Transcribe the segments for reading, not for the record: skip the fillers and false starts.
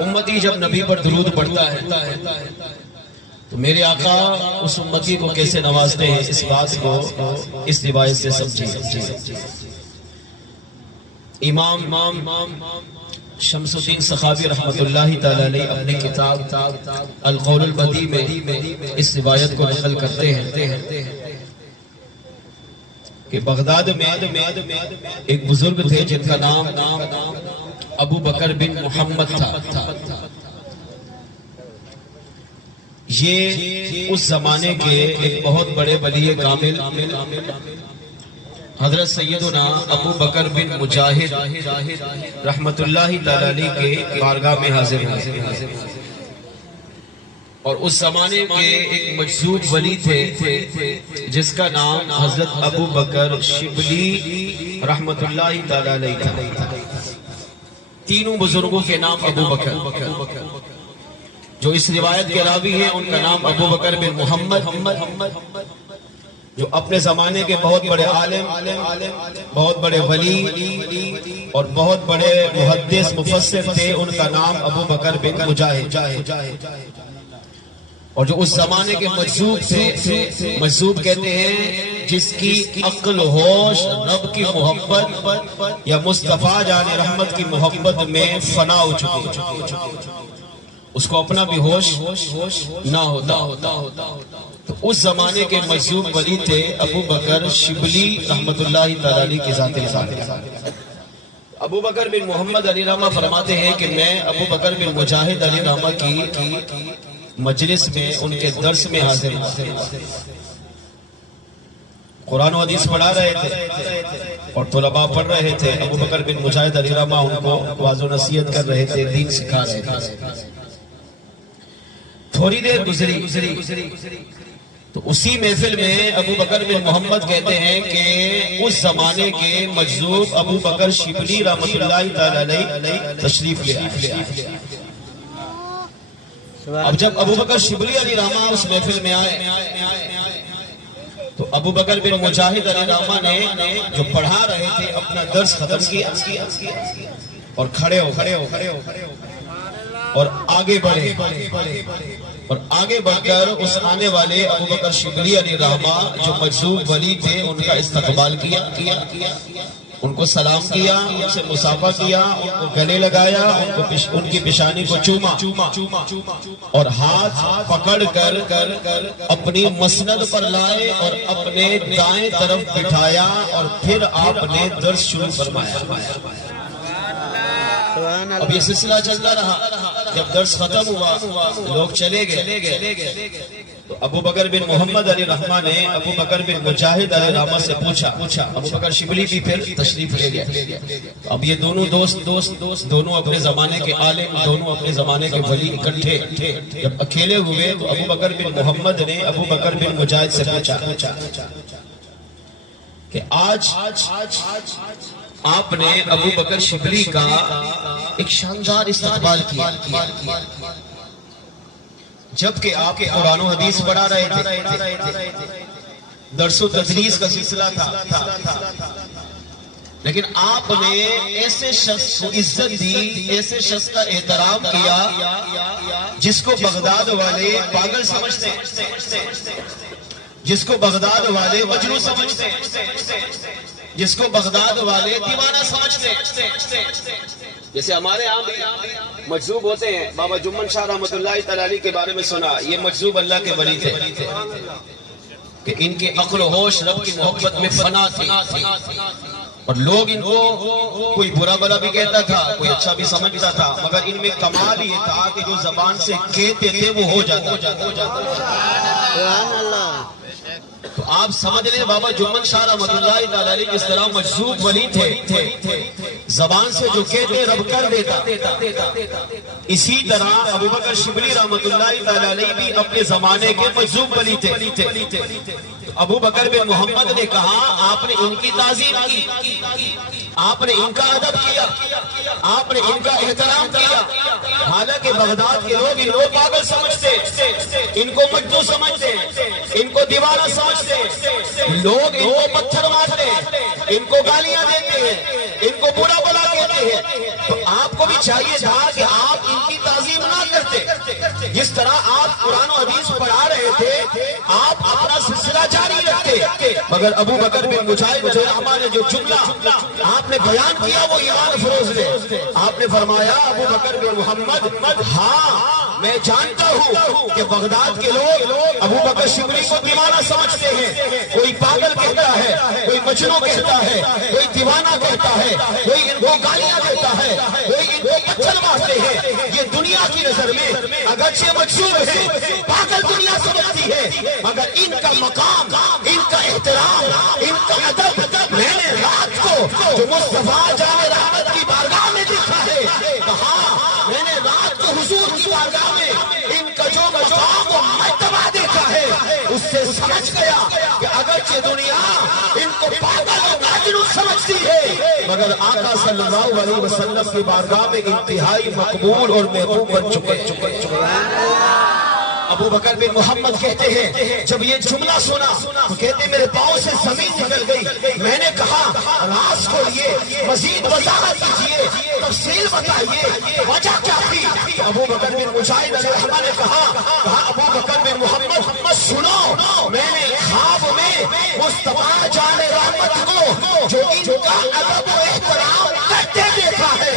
امتی جب نبی پر درود پڑھتا ہے تو میرے آقا اس امتی کو کیسے نوازتے ہیں، اس بات کو اس روایت سے سمجھیے۔ امام شمس الدین سخاوی رحمت اللہ تعالی علیہ اپنی کتاب القول البدیع میں اس روایت کو نقل کرتے ہیں کہ بغداد میں ایک بزرگ تھے جن کا نام ابو بکر بن محمد تھا۔ یہ اس زمانے کے ایک بہت بڑے ولی کامل حضرت سیدنا ابو بکر بن مجاہد رحمت اللہ تعالی علیہ کے بارگاہ میں حاضر ہوئے، اور اس زمانے کے ایک مجذوب ولی تھے جس کا نام حضرت ابو بکر شبلی رحمت اللہ تعالی علیہ تھا۔ تینوں بزرگوں کے نام ابو بکر، جو اس روایت کے راوی ہیں ان کا نام ابو بکر بن محمد، جو اپنے زمانے کے بہت بڑے عالم، بہت بڑے ولی اور بہت بڑے محدث مفسر تھے، ان کا نام ابو بکر بن مجاہد، اور جو اس زمانے کے مجذوب تھے، مجذوب کہتے ہیں جس کی عقل ہوش رب کی محبت یا مصطفیٰ جان رحمت کی محبت میں فنا ہو چکی، اس کو اپنا بھی ہوش نہ ہوتا۔ تو اس زمانے کے مجذوب ولی تھے ابو بکر شبلی رحمت اللہ تعالی علیہ کی ذات العالیہ۔ ابو بکر بن محمد علی رحمہ فرماتے ہیں کہ میں ابو بکر بن مجاہد علی رحمہ کی مجلس میں ان کے درس میں حاضر ہوا، قرآن و حدیث پڑھا رہے تھے اور طلباء پڑھ رہے تھے۔ ابو بکر بن مجاہد علی رحمہ ان کو واعظ و نصیحت کر رہے تھے، دین سکھا رہے تھے۔ تھوڑی دیر گزری تو اسی محفل میں ابو بکر بن محمد کہتے ہیں کہ اس زمانے کے مجذوب ابو بکر شبلی رحمت اللہ تعالی علیہ تشریف لے آئے۔ اب جب ابو بکر شبلی علی رحمہ اس محفل میں آئے تو ابو بکر بن مجاہد علی رحمہ نے جو پڑھا رہے تھے اپنا درس ختم کیا اور کھڑے ہو اور آگے بڑھے، اور آگے بڑھ کر اس آنے والے ابو بکر شبلی علی رحمہ جو مجذوب ولی تھے ان کا استقبال کیا، ان کو سلام کیا، ان سے مصافحہ کیا، ان کو گلے لگایا، ان کی پیشانی کو چوما اور ہاتھ پکڑ کر اپنی مسند پر لائے اور اپنے دائیں طرف بٹھایا، اور پھر آپ نے درس شروع فرمایا۔ اب یہ سلسلہ چلتا رہا، جب درس ختم ہوا لوگ چلے گئے تو ابو بکر بن محمد علی رحمہ نے ابو بکر بن مجاہد علی رحمہ سے پوچھا، ابو بکر شبلی بھی پھر تشریف لے گئے۔ اب یہ دونوں دوست دونوں اپنے زمانے کے عالم، دونوں اپنے زمانے کے ولی اکٹھے جب اکیلے ہوئے تو ابو بکر بن محمد نے ابو بکر بن مجاہد سے پوچھا کہ آج آپ نے ابو بکر شبلی کا ایک شاندار استقبال کیا، جبکہ آپ قرآن و حدیث پڑھا رہے تھے، درس و تدریس کا سلسلہ تھا، لیکن آپ نے ایسے شخص کو عزت دی، ایسے شخص کا احترام کیا جس کو بغداد والے پاگل سمجھتے ہیں، جس کو بغداد والے مجنون سمجھتے ہیں، جس کو بغداد والے دیوانہ سمجھتے ہیں۔ جیسے ہمارے یہاں مجذوب ہوتے ہیں، بابا جمن شاہ رحمت اللہ تعالی علیہ کے بارے میں سنا، یہ مجذوب اللہ کے ولی تھے کہ ان کے عقل و ہوش رب کی محبت میں فنا تھی، اور لوگ ان کو کوئی برا بلا بھی کہتا تھا، کوئی اچھا بھی سمجھتا تھا، مگر ان میں کمال یہ تھا کہ جو زبان سے کہتے تھے وہ ہو جاتا۔ تو آپ سمجھ لیں بابا جمن شاہ رحمت اللہ تعالی علیہ جس طرح مجذوب ولی تھے، زبان سے جو کہتے رب کر دیتا، اسی طرح ابو بکر شبلی رحمت اللہ تعالی علیہ بھی اپنے زمانے کے مجذوب ولی تھے۔ ابو بکر بن محمد نے کہا آپ نے ان کی تعظیم کی، آپ نے ان کا ادب کیا، آپ نے ان کا احترام کیا، حالانکہ بغداد کے لوگ ان کو پاگل سمجھتے، ان کو مجنون سمجھتے، ان کو دیوانہ سمجھتے، لوگ ان کو پتھر مارتے، ان کو گالیاں دیتے ہیں، ان کو برا بلا کہتے ہیں۔ تو آپ کو بھی چاہیے تھا کہ آپ ان کی تعظیم نہ کرتے، جس طرح آپ قرآن و حدیث پڑھا رہے تھے آپ اپنا سلسلہ جاری رکھتے، مگر ابو بکر بن مجاہد ہمارے جو جملہ آپ نے بیان کیا وہ ایمان افروز نے، آپ نے فرمایا ابو بکر بن محمد ہاں میں جانتا ہوں کہ بغداد کے لوگ ابو بکر شبلی کو دیوانہ سمجھتے ہیں، کوئی پاگل کہتا ہے، کوئی مجنون کہتا ہے، کوئی دیوانہ کہتا ہے، کوئی ان کو گالیاں دیتا ہے، کوئی ان کو پتھر مارتے ہیں۔ یہ دنیا کی نظر میں اگرچہ مجنون ہے، پاگل دنیا سمجھتی ہے، مگر ان کا مقام، ان کا احترام، ان کا ادب میں نے رات کو جو مصطفیٰ جان رحمت کی بارگاہ میں دیکھا ہے، کہاں میں نے رات کو حضور کی بارگاہ میں ان کا جو مقام و مرتبہ دیکھا ہے، اس سے سمجھ گیا کہ اگرچہ دنیا ان کو پاگل و مجنون سمجھتی ہے، مگر آقا صلی اللہ علیہ وسلم کی بارگاہ میں انتہائی مقبول اور محبوب بن چکے۔ ابو بکر بن محمد کہتے ہیں جب یہ جملہ سنا تو کہتے میرے پاؤں سے زمین نکل گئی، میں نے کہا راز کھولیے، مزید وضاحت کیجیے، تفصیل بتائیے، وجہ کیا تھی؟ ابو بکر بن مجاہد علیہ الرحمہ نے کہا ابو بکر بن محمد سنو، میں نے خواب میں مصطفیٰ جان رحمت کو جو ان کا ادب و احترام کرتے دیکھا ہے،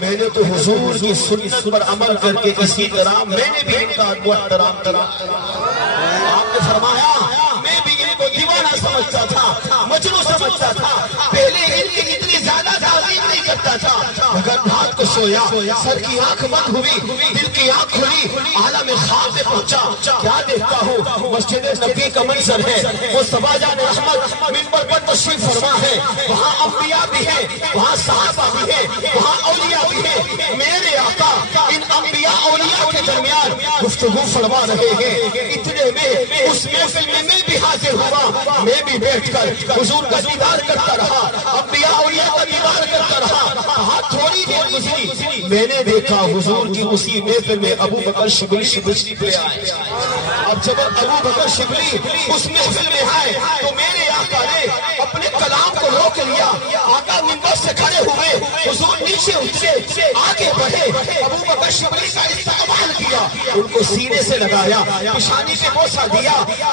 میں نے تو حضور کی سنت پر عمل کر کے اسی طرح میں نے بھی ان کا ادب و احترام کرا۔ آپ نے فرمایا میں بھی ان کو دیوانہ سمجھتا تھا، مجنون سمجھتا تھا، پہلے ان کی اتنی زیادہ تعظیم نہیں کرتا تھا، مگر رات کو سویا، سر کی آنکھ بند ہوئی، دل کی آنکھ کھلی، عالم خواب میں پہنچا، کیا دیکھتا ہوں؟ مسجد نبی کا منظر ہے، مصطفیٰ جان رحمت منبر پر تشریف فرما ہے، وہاں انبیاء بھی ہیں، وہاں صحابہ بھی ہیں، وہاں اولیاء بھی ہیں، میرے آقا ان انبیاء اولیاء کے درمیان گفتگو فرما رہے ہیں، اتنے میں اس محفل میں میں بھی حاضر ہوا، میں بھی بیٹھ کر حضور کا دیدار کرتا رہا، انبیاء اولیاء کا دیدار کرتا رہا، تھوڑی دیر گزری، میں نے دیکھا حضور کی اسی محفل میں ابو بکر شبلی پہ آئے۔ اب جب ابو بکر شبلی اس محفل میں آئے تو میرے آقا نے اپنے کلام کو روک لیا، آقا منبر سے کھڑے ہوئے، حضور نیچے اترے، آگے بڑھے، ابو بکر شبلی کا استقبال کیا، ان کو سینے سے لگایا، پیشانی پہ بوسہ دیا،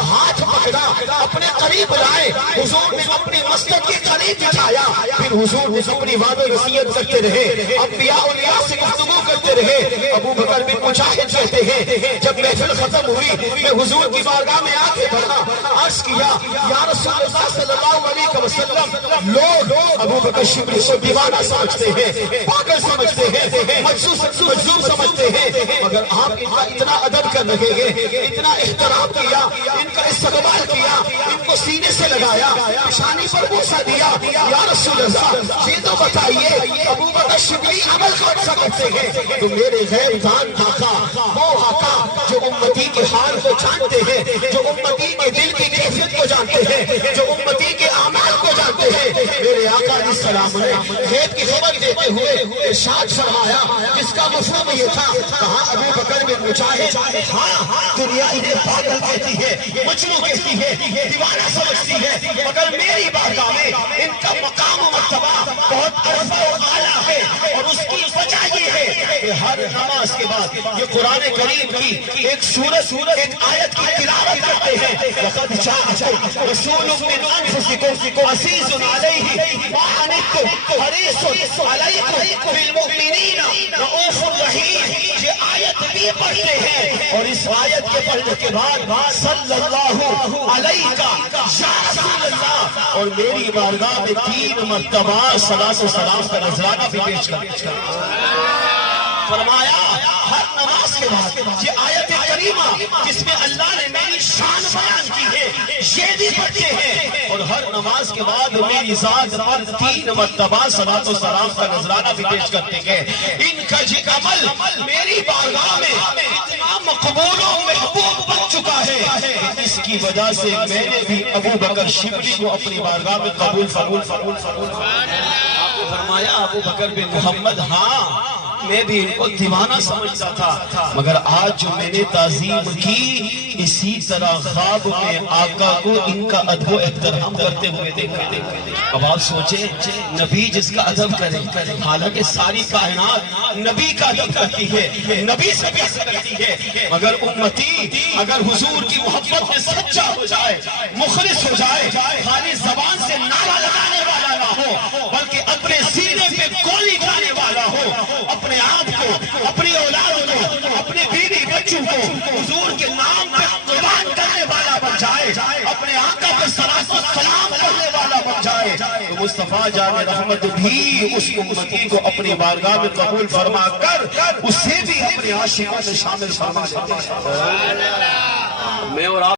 ہاتھ پکڑا، اپنے قریب لائے، حضور نے اپنی مسجد کے قریب بٹھایا، پھر حضور اپنی وعدہ نصیحت کرتے رہے، انبیاء اولیاء سے گفتگو کرتے رہے۔ ابو بکر بن مجاہد کہتے ہیں جب محفل ختم ہوئی میں حضور کی بارگاہ میں آگے بڑھا، عرض کیا یا رسول اللہ صلی اللہ علیہ وسلم، لوگ ابو بکر شبلی کو دیوانہ سمجھتے ہیں، پاگل سمجھتے ہیں، مجنون سمجھتے ہیں، مگر آپ ان کا اتنا ادب کر رہے ہیں، اتنا احترام کیا، ان کا استقبال کیا، ان کو سینے سے لگایا، پیشانی پر بوسہ دیا، یا رسول اللہ یہ تو بتائیے ابو بکر شبلی عمل کون سمجھتے ہیں؟ تو میرے غیب دان آقا، وہ آقا جو امتی کے حال کو جانتے ہیں، جو امتی کے دل کی کیفیت کو جانتے ہیں، جو امتی کے اعمال کو جانتے ہیں، میرے آقا علیہ السلام نے غیب کی خبر دیتے ہوئے ارشاد فرمایا جس کا مفہوم یہ تھا، کہا ابو بکر بن مجاہد ہاں دنیا انہیں پاگل کہتی ہے، مجنون کہتی ہے، دیوانہ سمجھتی ہے، مگر میری بارگاہ میں ان کا مقام و مرتبہ بہت عرفہ و اعلیٰ ہے، اور اس کی وجہ یہ ہے کہ ہر نماز کے بعد یہ قرآن کریم کی ایک سورت ایک آیت کی تلاوت کرتے ہیں، لقد جاءکم رسول من انفسکم عزیز علیہ ما عنتم حریص علیکم بالمؤمنین رؤوف رحیم۔ یہ آیت بھی پڑھتے ہیں اور اس آیت کے پڑھنے کے بعد صلی اللہ علیہ یا رسول اللہ، اور میری بارگاہ میں 3 مرتبہ صلاۃ و سلام کا نذرانہ بھی پیش کرتے ہیں۔ فرمایا ہر نماز کے بعد یہ آیت کریمہ جس میں اللہ نے میری شان بیان کی ہے یہ بھی پڑھتے ہیں، اور ہر نماز کے بعد میری ذات پر 3 مرتبہ صلاۃ و سلام کا نذرانہ بھی پیش کرتے ہیں۔ ان کا یہ عمل میری بارگاہ میں اتنا مقبول و محبوب بن چکا ہے، اس کی وجہ سے میں نے بھی ابو بکر شبلی کو اپنی بارگاہ میں قبول فرمایا۔ ابو بکر بن محمد ہاں میں بھی ان کو دیوانہ سمجھتا تھا، مگر آج جو میں نے تعظیم کی اسی طرح خواب میں آقا کو ان کا ادب و احترام کرتے ہوئے دیکھا۔ اب آپ سوچیں نبی جس کا ادب کرے، حالانکہ ساری کائنات نبی کا ادب کرتی ہے، نبی سے پیار کرتی ہے، مگر امتی اگر حضور کی محبت میں سچا ہو جائے، مخلص ہو جائے، خالی زبان سے نعرہ لگانے والا نہ ہو بلکہ اپنے سینے پہ گولی کھانے والا ہو، اپنے آپ کو، اپنی اولاد کو، اپنے بیوی بچوں کو حضور کے نام پہ قربان کرنے والا بن جائے، اپنے آقا پہ صلاۃ و سلام کرنے والا بن جائے، تو مصطفیٰ جان رحمت بھی اس امتی کو اپنی بارگاہ میں قبول فرما کر اسے بھی اپنے عاشقوں میں شامل فرما دیتے ہیں۔ میں اور آپ